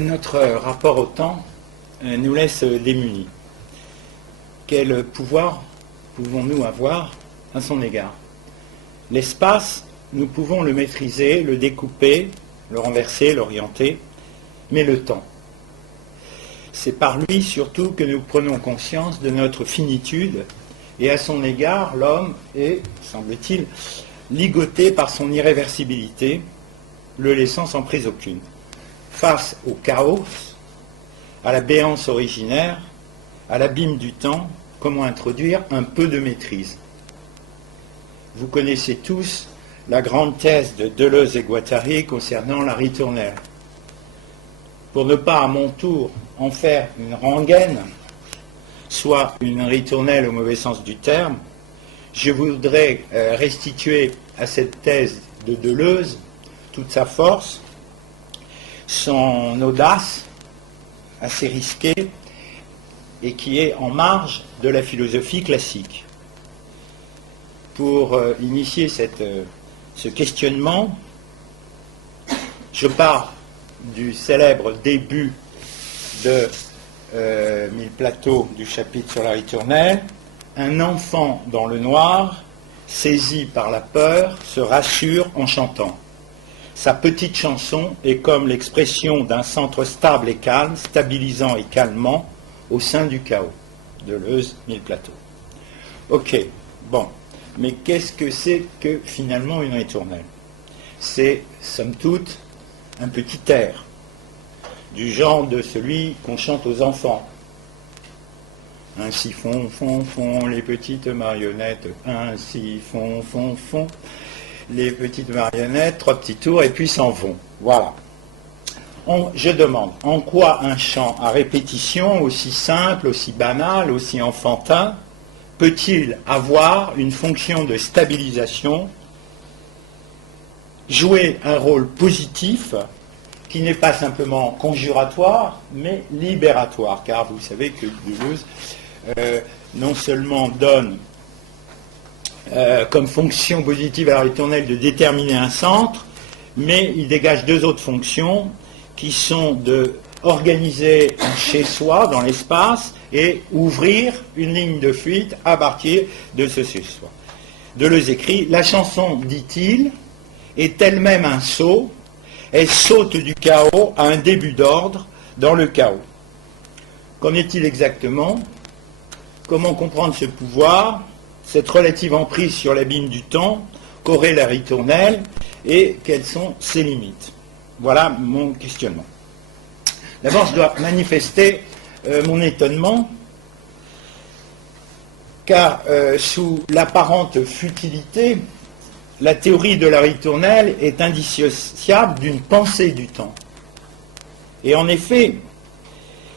Notre rapport au temps nous laisse démunis. Quel pouvoir pouvons-nous avoir à son égard? L'espace, nous pouvons le maîtriser, le découper, le renverser, l'orienter, mais le temps, c'est par lui surtout que nous prenons conscience de notre finitude, et à son égard, l'homme est, semble-t-il, ligoté par son irréversibilité, le laissant sans prise aucune. Face au chaos, à la béance originaire, à l'abîme du temps, comment introduire un peu de maîtrise? Vous connaissez tous la grande thèse de Deleuze et Guattari concernant la ritournelle. Pour ne pas à mon tour en faire une rengaine, soit une ritournelle au mauvais sens du terme, je voudrais restituer à cette thèse de Deleuze toute sa force, son audace assez risquée et qui est en marge de la philosophie classique. Pour initier ce questionnement, je pars du célèbre début de Mille Plateaux du chapitre sur la ritournelle. Un enfant dans le noir, saisi par la peur, se rassure en chantant. Sa petite chanson est comme l'expression d'un centre stable et calme, stabilisant et calmant au sein du chaos. Deleuze, Mille Plateaux. Ok, bon. Mais qu'est-ce que c'est que finalement une ritournelle? C'est, somme toute, un petit air, du genre de celui qu'on chante aux enfants. Ainsi font, font, font les petites marionnettes, ainsi font, font, font les petites marionnettes, 3 petits tours et puis s'en vont. Voilà. Je demande, en quoi un chant à répétition, aussi simple, aussi banal, aussi enfantin, peut-il avoir une fonction de stabilisation, jouer un rôle positif qui n'est pas simplement conjuratoire, mais libératoire, car vous savez que Deleuze non seulement donne comme fonction positive à la ritournelle de déterminer un centre, mais il dégage 2 autres fonctions qui sont de organiser un chez-soi dans l'espace et ouvrir une ligne de fuite à partir de ce chez-soi. Deleuze écrit, la chanson, dit-il, est elle-même un saut, elle saute du chaos à un début d'ordre dans le chaos. Qu'en est-il exactement? Comment comprendre ce pouvoir, cette relative emprise sur l'abîme du temps qu'aurait la ritournelle et quelles sont ses limites? Voilà mon questionnement. D'abord, je dois manifester mon étonnement, car sous l'apparente futilité, la théorie de la ritournelle est indissociable d'une pensée du temps. Et en effet,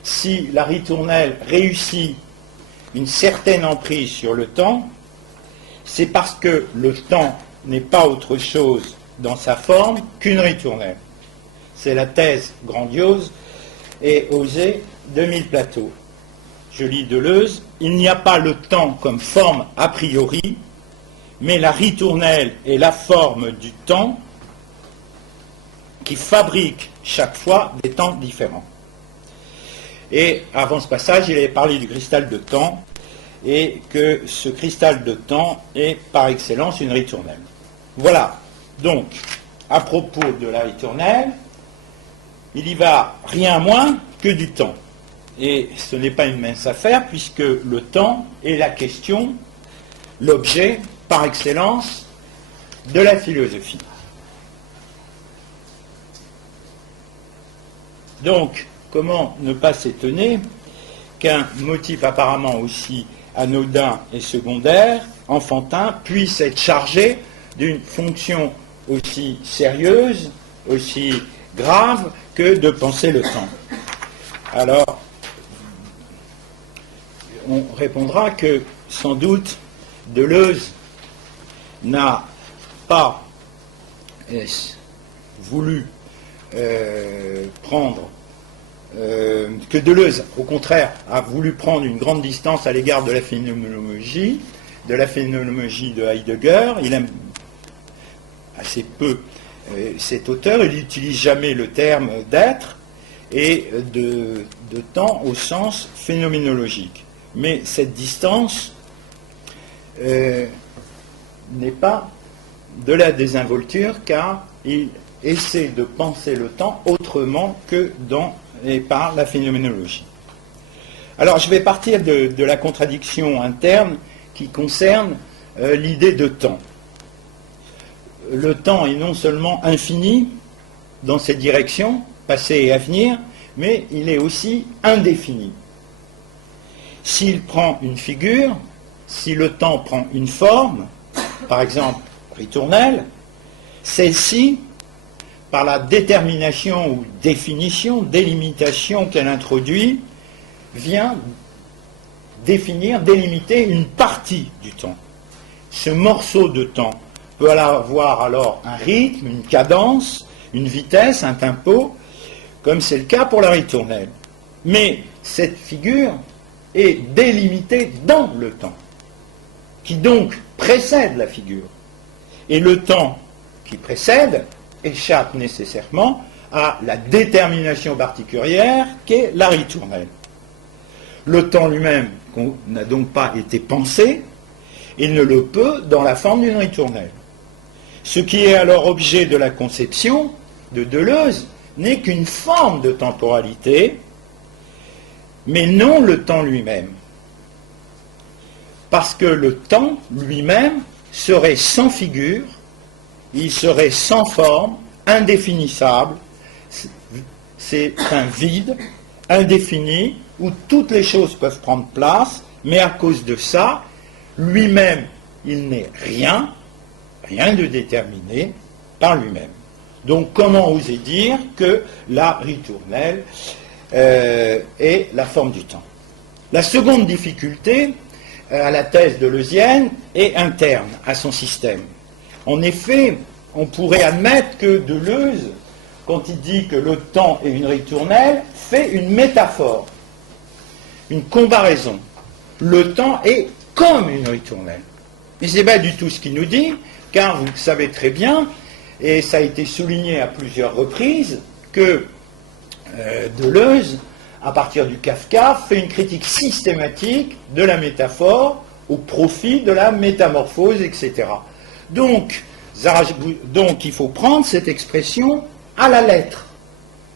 si la ritournelle réussit une certaine emprise sur le temps, c'est parce que le temps n'est pas autre chose dans sa forme qu'une ritournelle. C'est la thèse grandiose et osée de Mille Plateaux. Je lis Deleuze, il n'y a pas le temps comme forme a priori, mais la ritournelle est la forme du temps qui fabrique chaque fois des temps différents. Et avant ce passage, il avait parlé du cristal de temps, et que ce cristal de temps est par excellence une ritournelle. Voilà, donc, à propos de la ritournelle, il y va rien moins que du temps. Et ce n'est pas une mince affaire, puisque le temps est la question, l'objet par excellence de la philosophie. Donc, comment ne pas s'étonner qu'un motif apparemment aussi anodin et secondaire, enfantin, puisse être chargé d'une fonction aussi sérieuse, aussi grave que de penser le temps. Alors, on répondra que, sans doute, Deleuze n'a pas voulu prendre que Deleuze, au contraire, a voulu prendre une grande distance à l'égard de la phénoménologie de Heidegger. Il aime assez peu cet auteur, il n'utilise jamais le terme d'être et de temps au sens phénoménologique. Mais cette distance n'est pas de la désinvolture, car il essaie de penser le temps autrement que dans et par la phénoménologie. Alors je vais partir de la contradiction interne qui concerne l'idée de temps. Le temps est non seulement infini dans ses directions, passé et avenir, mais il est aussi indéfini. S'il prend une figure, si le temps prend une forme, par exemple ritournelle, celle-ci, par la détermination ou définition, délimitation qu'elle introduit, vient définir, délimiter une partie du temps. Ce morceau de temps peut avoir alors un rythme, une cadence, une vitesse, un tempo, comme c'est le cas pour la ritournelle. Mais cette figure est délimitée dans le temps, qui donc précède la figure. Et le temps qui précède échappe nécessairement à la détermination particulière qu'est la ritournelle. Le temps lui-même n'a donc pas été pensé, il ne le peut dans la forme d'une ritournelle. Ce qui est alors objet de la conception de Deleuze n'est qu'une forme de temporalité, mais non le temps lui-même. Parce que le temps lui-même serait sans figure, il serait sans forme, indéfinissable, c'est un vide indéfini où toutes les choses peuvent prendre place, mais à cause de ça, lui-même, il n'est rien de déterminé par lui-même. Donc comment oser dire que la ritournelle est la forme du temps? La seconde difficulté à la thèse deleuzienne est interne à son système. En effet, on pourrait admettre que Deleuze, quand il dit que le temps est une ritournelle, fait une métaphore, une comparaison. Le temps est comme une ritournelle. Mais ce n'est pas du tout ce qu'il nous dit, car vous le savez très bien, et ça a été souligné à plusieurs reprises, que Deleuze, à partir du Kafka, fait une critique systématique de la métaphore au profit de la métamorphose, etc. Donc il faut prendre cette expression à la lettre.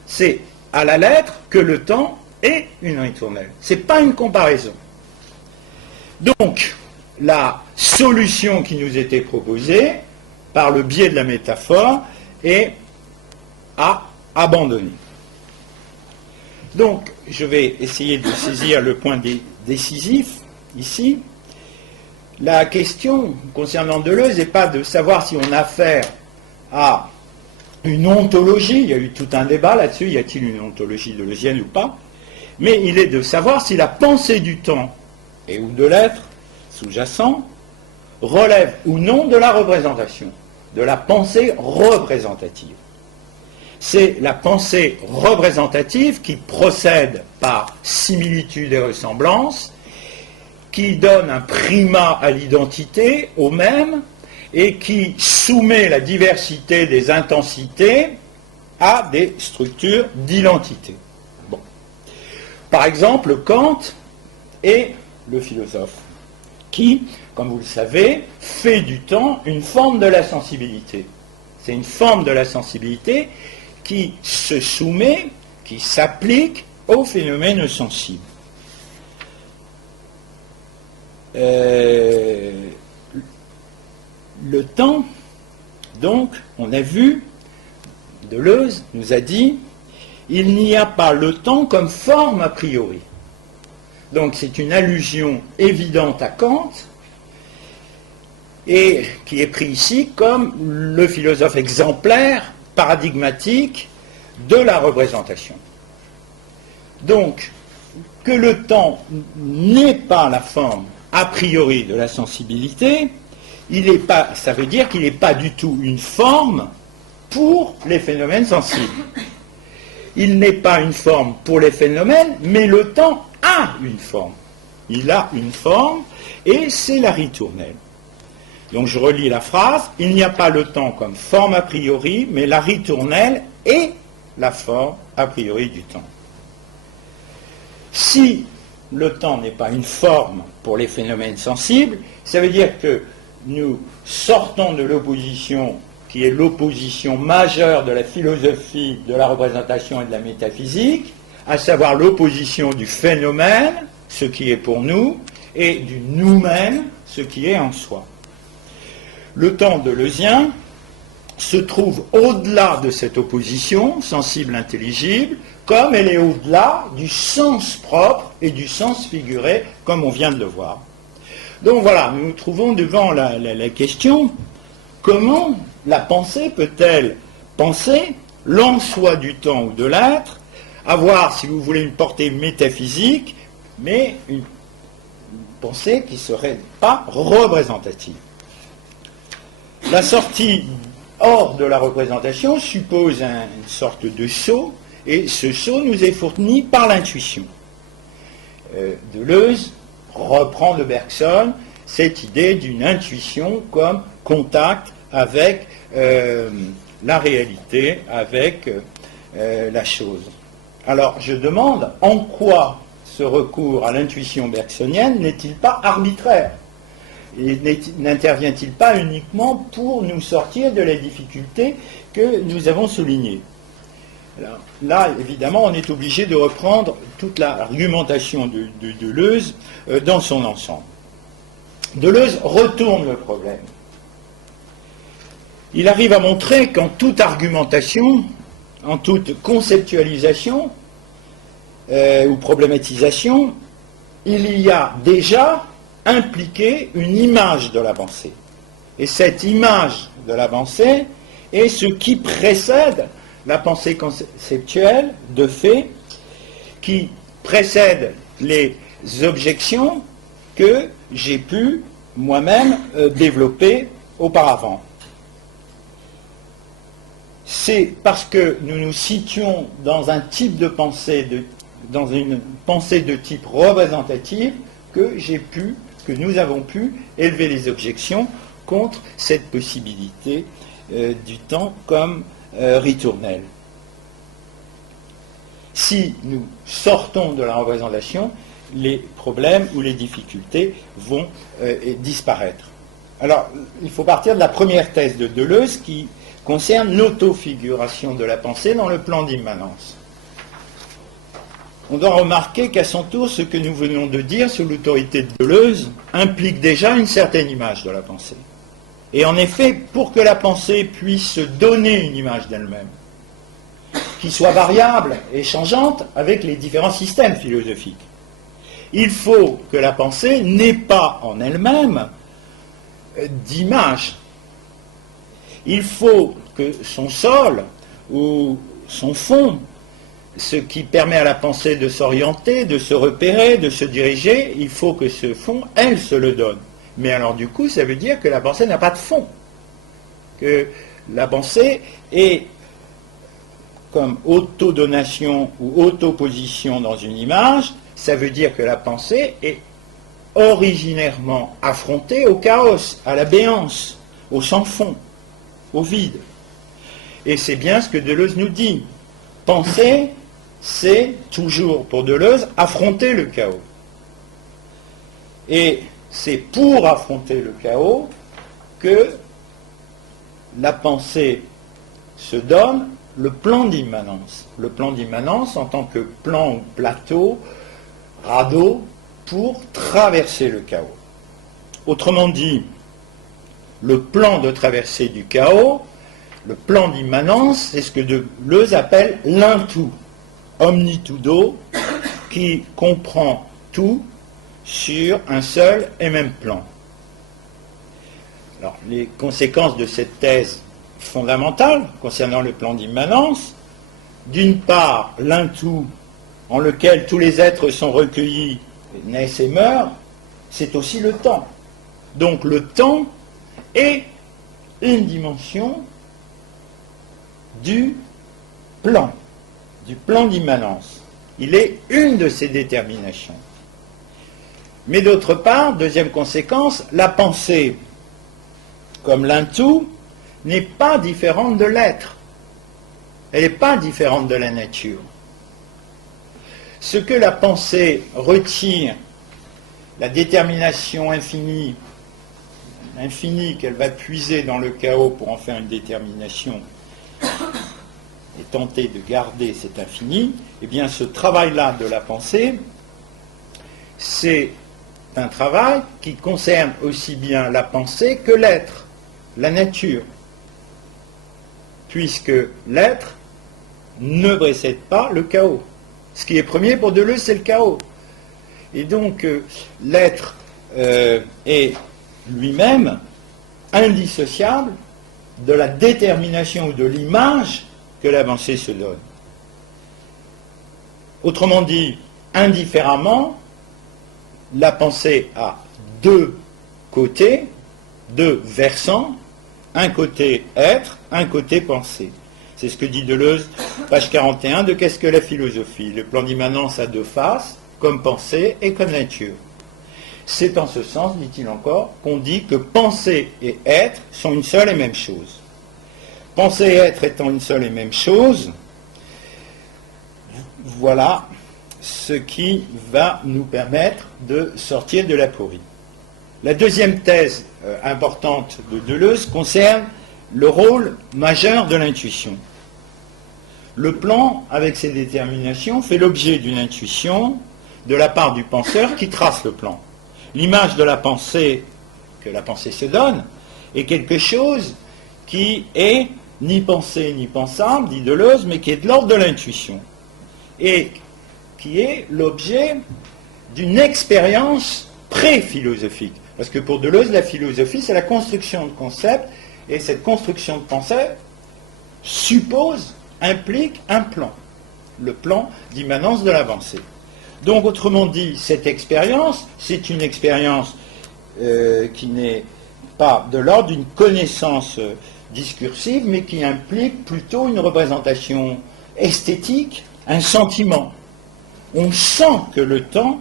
C'est à la lettre que le temps est une ritournelle. Ce n'est pas une comparaison. Donc, la solution qui nous était proposée, par le biais de la métaphore, est à abandonner. Donc, je vais essayer de saisir le point décisif, ici. La question concernant Deleuze n'est pas de savoir si on a affaire à une ontologie, il y a eu tout un débat là-dessus, y a-t-il une ontologie deleuzienne ou pas, mais il est de savoir si la pensée du temps et ou de l'être sous-jacent relève ou non de la représentation, de la pensée représentative. C'est la pensée représentative qui procède par similitude et ressemblance, qui donne un primat à l'identité, au même, et qui soumet la diversité des intensités à des structures d'identité. Bon. Par exemple, Kant est le philosophe qui, comme vous le savez, fait du temps une forme de la sensibilité. C'est une forme de la sensibilité qui se soumet, qui s'applique aux phénomènes sensibles. Le temps, donc, on a vu, Deleuze nous a dit, il n'y a pas le temps comme forme a priori. Donc c'est une allusion évidente à Kant, et qui est pris ici comme le philosophe exemplaire, paradigmatique de la représentation. Donc, que le temps n'est pas la forme a priori de la sensibilité, ça veut dire qu'il n'est pas du tout une forme pour les phénomènes sensibles. il n'est pas une forme pour les phénomènes, mais le temps a une forme. Il a une forme, et c'est la ritournelle. Donc je relis la phrase, il n'y a pas le temps comme forme a priori, mais la ritournelle est la forme a priori du temps. Si le temps n'est pas une forme pour les phénomènes sensibles, ça veut dire que nous sortons de l'opposition qui est l'opposition majeure de la philosophie, de la représentation et de la métaphysique, à savoir l'opposition du phénomène, ce qui est pour nous, et du nous-mêmes, ce qui est en soi. Le temps deleuzien se trouve au-delà de cette opposition, sensible-intelligible, comme elle est au-delà du sens propre et du sens figuré, comme on vient de le voir. Donc voilà, nous nous trouvons devant la question, comment la pensée peut-elle penser l'en-soi du temps ou de l'être, avoir, si vous voulez, une portée métaphysique, mais une pensée qui ne serait pas représentative. La sortie hors de la représentation suppose une sorte de saut, et ce saut nous est fourni par l'intuition. Deleuze reprend de Bergson cette idée d'une intuition comme contact avec la réalité, avec la chose. Alors je demande en quoi ce recours à l'intuition bergsonienne n'est-il pas arbitraire? Et n'intervient-il pas uniquement pour nous sortir de la difficulté que nous avons soulignée? Alors, là, évidemment, on est obligé de reprendre toute l'argumentation de Deleuze dans son ensemble. Deleuze retourne le problème. Il arrive à montrer qu'en toute argumentation, en toute conceptualisation ou problématisation, il y a déjà impliqué une image de la pensée. Et cette image de la pensée est ce qui précède la pensée conceptuelle de fait, qui précède les objections que j'ai pu moi-même développer auparavant. C'est parce que nous nous situons dans un type de pensée, dans une pensée de type représentative, que nous avons pu élever les objections contre cette possibilité du temps comme ritournelle. Si nous sortons de la représentation, les problèmes ou les difficultés vont disparaître. Alors, il faut partir de la première thèse de Deleuze qui concerne l'autofiguration de la pensée dans le plan d'immanence. On doit remarquer qu'à son tour, ce que nous venons de dire sous l'autorité de Deleuze implique déjà une certaine image de la pensée. Et en effet, pour que la pensée puisse donner une image d'elle-même, qui soit variable et changeante avec les différents systèmes philosophiques, il faut que la pensée n'ait pas en elle-même d'image. Il faut que son sol ou son fond, ce qui permet à la pensée de s'orienter, de se repérer, de se diriger, il faut que ce fond, elle se le donne. Mais alors du coup, ça veut dire que la pensée n'a pas de fond. Que la pensée est comme autodonation ou autoposition dans une image, ça veut dire que la pensée est originairement affrontée au chaos, à la béance, au sans-fond, au vide. Et c'est bien ce que Deleuze nous dit. Penser, c'est toujours, pour Deleuze, affronter le chaos. Et c'est pour affronter le chaos que la pensée se donne le plan d'immanence. Le plan d'immanence en tant que plan ou plateau, radeau, pour traverser le chaos. Autrement dit, le plan de traversée du chaos, le plan d'immanence, c'est ce que Deleuze appelle l'intou, omnitudo, qui comprend tout sur un seul et même plan. Alors, les conséquences de cette thèse fondamentale concernant le plan d'immanence, d'une part, l'intou en lequel tous les êtres sont recueillis, naissent et meurent, c'est aussi le temps. Donc le temps est une dimension du plan. du plan d'immanence. Il est une de ces déterminations. Mais d'autre part, deuxième conséquence, la pensée, comme l'intout, n'est pas différente de l'être. Elle n'est pas différente de la nature. Ce que la pensée retire, la détermination infinie qu'elle va puiser dans le chaos pour en faire une détermination et tenter de garder cet infini, eh bien ce travail-là de la pensée, c'est un travail qui concerne aussi bien la pensée que l'être, la nature, puisque l'être ne précède pas le chaos. Ce qui est premier pour Deleuze, c'est le chaos. Et donc l'être est lui-même indissociable de la détermination ou de l'image que la pensée se donne. Autrement dit, indifféremment, la pensée a deux côtés, deux versants, un côté être, un côté pensée. C'est ce que dit Deleuze, page 41, de Qu'est-ce que la philosophie? Le plan d'immanence a deux faces, comme pensée et comme nature. C'est en ce sens, dit-il encore, qu'on dit que pensée et être sont une seule et même chose. Pensée et être étant une seule et même chose, voilà ce qui va nous permettre de sortir de l'aporie. La deuxième thèse importante de Deleuze concerne le rôle majeur de l'intuition. Le plan, avec ses déterminations, fait l'objet d'une intuition de la part du penseur qui trace le plan. L'image de la pensée que la pensée se donne est quelque chose qui est ni pensé ni pensable, dit Deleuze, mais qui est de l'ordre de l'intuition et qui est l'objet d'une expérience pré-philosophique. Parce que pour Deleuze, la philosophie, c'est la construction de concepts, et cette construction de pensée suppose, implique un plan, le plan d'immanence de la pensée. Donc, autrement dit, cette expérience, c'est une expérience qui n'est pas de l'ordre d'une connaissance discursive, mais qui implique plutôt une représentation esthétique, un sentiment. On sent que le temps,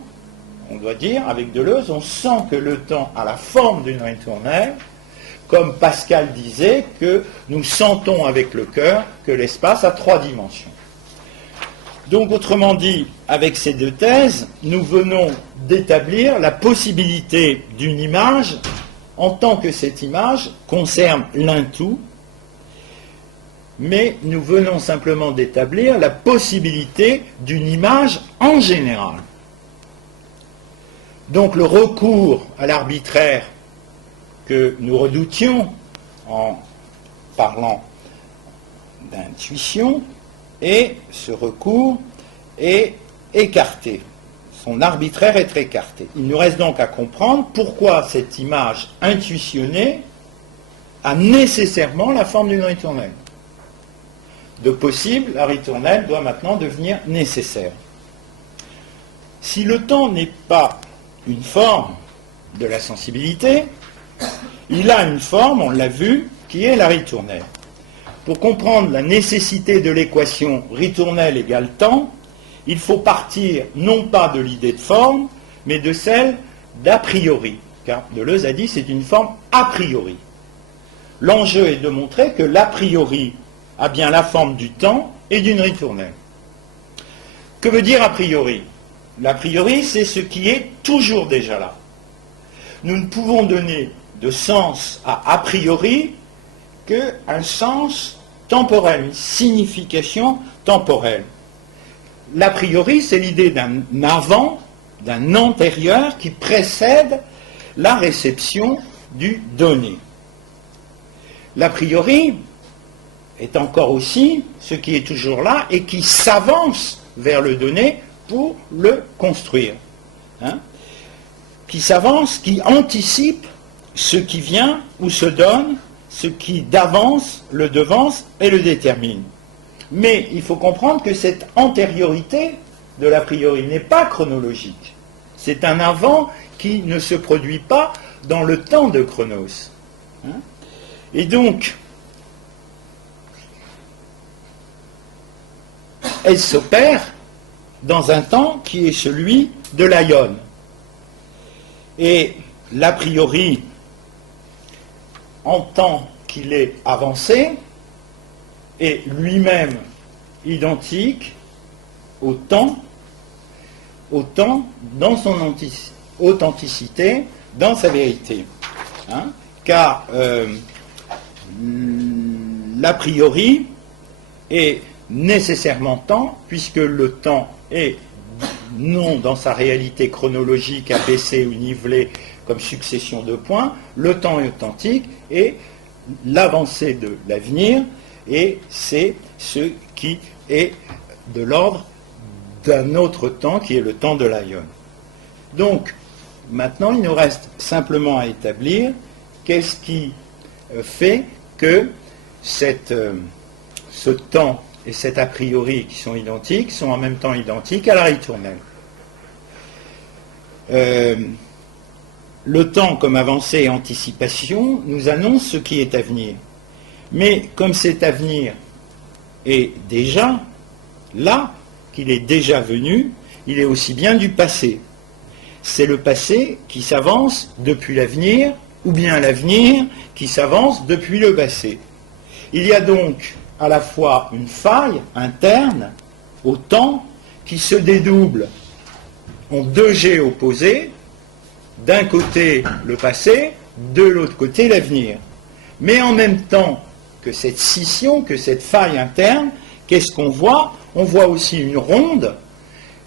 on doit dire, avec Deleuze, on sent que le temps a la forme d'une ritournelle, comme Pascal disait que nous sentons avec le cœur que l'espace a trois dimensions. Donc, autrement dit, avec ces deux thèses, nous venons d'établir la possibilité d'une image en tant que cette image concerne l'intout, mais nous venons simplement d'établir la possibilité d'une image en général. Donc le recours à l'arbitraire que nous redoutions en parlant d'intuition, et ce recours est écarté. Son arbitraire est écarté. Il nous reste donc à comprendre pourquoi cette image intuitionnée a nécessairement la forme d'une ritournelle. De possible, la ritournelle doit maintenant devenir nécessaire. Si le temps n'est pas une forme de la sensibilité, il a une forme, on l'a vu, qui est la ritournelle. Pour comprendre la nécessité de l'équation ritournelle égale temps, il faut partir non pas de l'idée de forme, mais de celle d'a priori. Car Deleuze a dit c'est une forme a priori. L'enjeu est de montrer que l'a priori a bien la forme du temps et d'une ritournelle. Que veut dire a priori? L'a priori, c'est ce qui est toujours déjà là. Nous ne pouvons donner de sens à priori qu'un sens temporel, une signification temporelle. L'a priori, c'est l'idée d'un avant, d'un antérieur qui précède la réception du donné. L'a priori est encore aussi ce qui est toujours là et qui s'avance vers le donné pour le construire. Qui s'avance, qui anticipe ce qui vient ou se donne, ce qui d'avance le devance et le détermine. Mais il faut comprendre que cette antériorité de l'a priori n'est pas chronologique. C'est un avant qui ne se produit pas dans le temps de Chronos. Et donc, elle s'opère dans un temps qui est celui de l'aion. Et l'a priori, en tant qu'il est avancé, est lui-même identique au temps dans son authenticité, dans sa vérité. Hein? Car l'a priori est nécessairement temps, puisque le temps est non dans sa réalité chronologique abaissée ou nivelée comme succession de points, le temps est authentique et l'avancée de l'avenir, et c'est ce qui est de l'ordre d'un autre temps qui est le temps de l'aion. Donc, maintenant, il nous reste simplement à établir qu'est-ce qui fait que ce temps et cet a priori qui sont identiques sont en même temps identiques à la ritournelle. Le temps comme avancée et anticipation nous annonce ce qui est à venir. Mais comme cet avenir est déjà là, qu'il est déjà venu, il est aussi bien du passé. C'est le passé qui s'avance depuis l'avenir, ou bien l'avenir qui s'avance depuis le passé. Il y a donc à la fois une faille interne au temps qui se dédouble en deux jets opposés, d'un côté le passé, de l'autre côté l'avenir. Mais en même temps que cette scission, que cette faille interne, qu'est-ce qu'on voit? On voit aussi une ronde,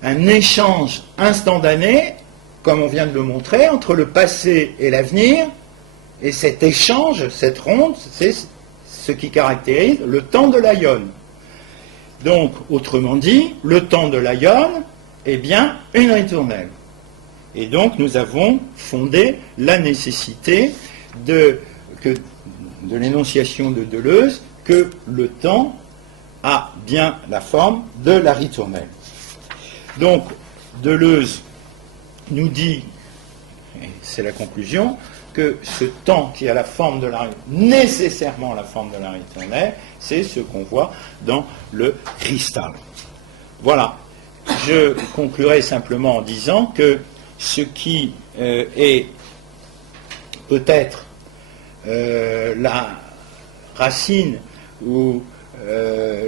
un échange instantané, comme on vient de le montrer, entre le passé et l'avenir, et cet échange, cette ronde, c'est ce qui caractérise le temps de l'aion. Donc, autrement dit, le temps de l'aion est bien une ritournelle. Et donc, nous avons fondé la nécessité de l'énonciation de Deleuze que le temps a bien la forme de la ritournelle. Donc, Deleuze nous dit, et c'est la conclusion, que ce temps qui a la forme de nécessairement la forme de la ritournelle, c'est ce qu'on voit dans le cristal. Voilà. Je conclurai simplement en disant que ce qui est peut-être la racine ou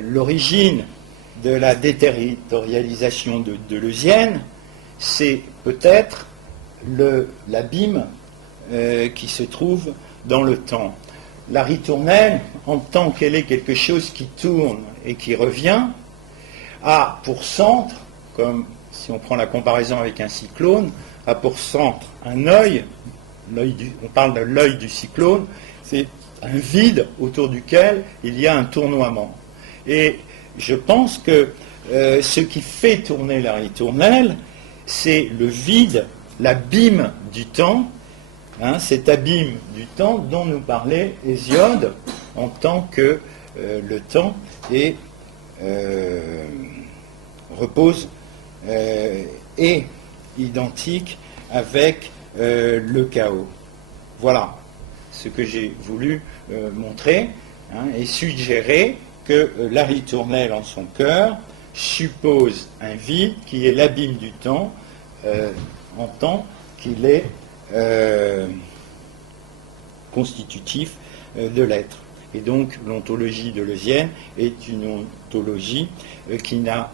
l'origine de la déterritorialisation deleuzienne, c'est peut-être l'abîme qui se trouve dans le temps. La ritournelle, en tant qu'elle est quelque chose qui tourne et qui revient, a pour centre, comme si on prend la comparaison avec un cyclone, a pour centre un œil, on parle de l'œil du cyclone, c'est un vide autour duquel il y a un tournoiement. Et je pense que ce qui fait tourner la ritournelle, c'est le vide, l'abîme du temps, cet abîme du temps dont nous parlait Hésiode, en tant que le temps repose est identique avec le chaos. Voilà ce que j'ai voulu montrer et suggérer que la ritournelle en son cœur suppose un vide qui est l'abîme du temps en tant qu'il est constitutif de l'être. Et donc l'ontologie deleuzienne est une ontologie qui n'a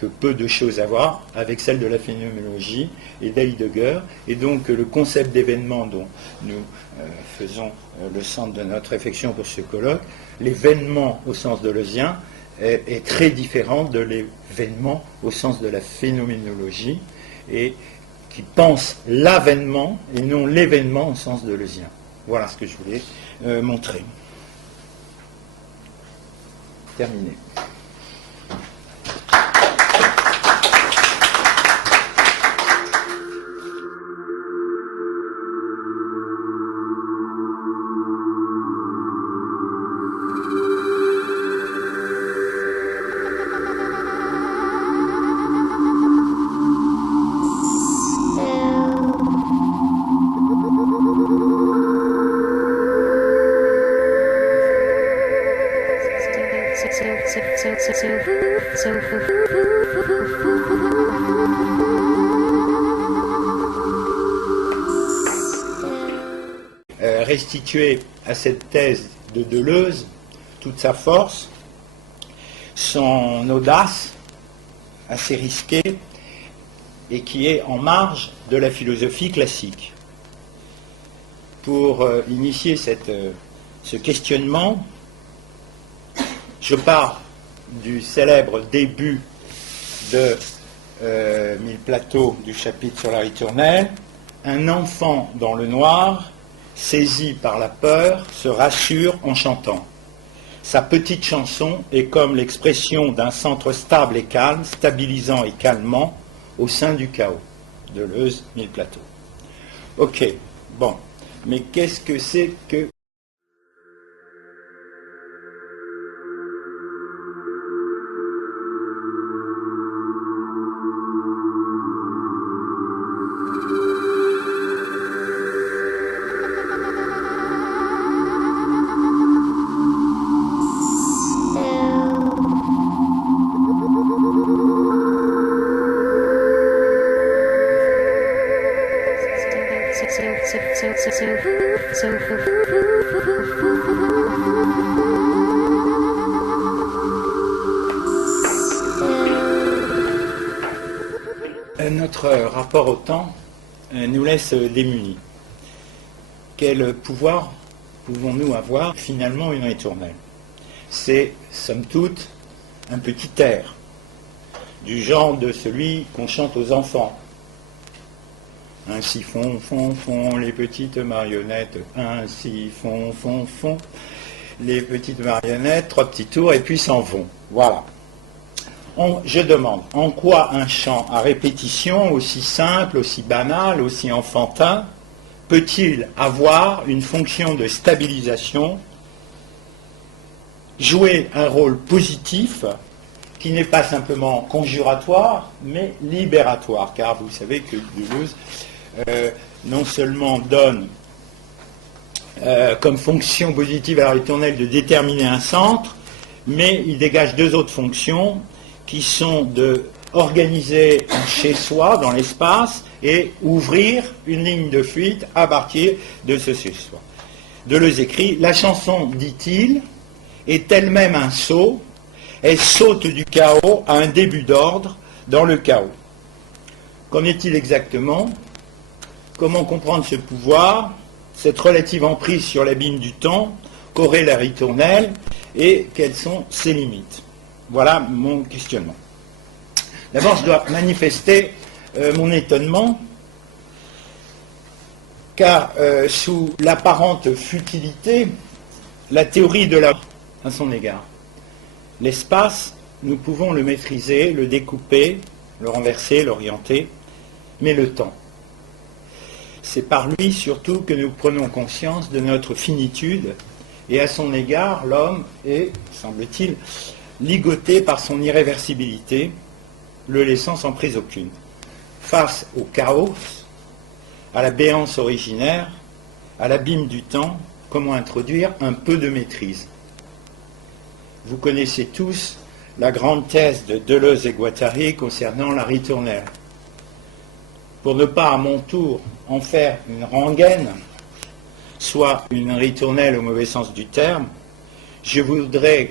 que peu de choses à voir avec celle de la phénoménologie et d'Heidegger, et donc le concept d'événement dont nous faisons le centre de notre réflexion pour ce colloque, l'événement au sens deleuzien est très différent de l'événement au sens de la phénoménologie, et qui pense l'avènement et non l'événement au sens deleuzien. Voilà ce que je voulais montrer. Terminé. Restituer à cette thèse de Deleuze toute sa force, son audace assez risquée et qui est en marge de la philosophie classique. Pour initier ce questionnement, je pars du célèbre début de Mille Plateaux du chapitre sur la ritournelle. Un enfant dans le noir, saisi par la peur, se rassure en chantant. Sa petite chanson est comme l'expression d'un centre stable et calme, stabilisant et calmant au sein du chaos. Deleuze, Mille Plateaux. Ok, bon, mais qu'est-ce que c'est que... Notre rapport au temps nous laisse démunis. Quel pouvoir pouvons-nous avoir finalement une ritournelle? C'est, somme toute, un petit air, du genre de celui qu'on chante aux enfants. Ainsi font, font, font les petites marionnettes, ainsi font, font, font les petites marionnettes, 3 petits tours et puis s'en vont. Voilà. Je demande, en quoi un chant à répétition aussi simple, aussi banal, aussi enfantin, peut-il avoir une fonction de stabilisation, jouer un rôle positif qui n'est pas simplement conjuratoire, mais libératoire, car vous savez que Deleuze non seulement donne comme fonction positive à la ritournelle de déterminer un centre, mais il dégage 2 autres fonctions qui sont de organiser un chez-soi dans l'espace et ouvrir une ligne de fuite à partir de ce chez-soi. Deleuze écrit, la chanson, dit-il, est elle-même un saut, elle saute du chaos à un début d'ordre dans le chaos. Qu'en est-il exactement? Comment comprendre ce pouvoir, cette relative emprise sur l'abîme du temps qu'aurait la ritournelle et quelles sont ses limites? Voilà mon questionnement. D'abord, je dois manifester mon étonnement, car sous l'apparente futilité, la théorie de la à son égard. L'espace, nous pouvons le maîtriser, le découper, le renverser, l'orienter, mais le temps. C'est par lui surtout que nous prenons conscience de notre finitude, et à son égard, l'homme est, semble-t-il, ligoté par son irréversibilité, le laissant sans prise aucune. Face au chaos, à la béance originaire, à l'abîme du temps, comment introduire un peu de maîtrise? Vous connaissez tous la grande thèse de Deleuze et Guattari concernant la ritournelle. Pour ne pas à mon tour en faire une rengaine, soit une ritournelle au mauvais sens du terme, je voudrais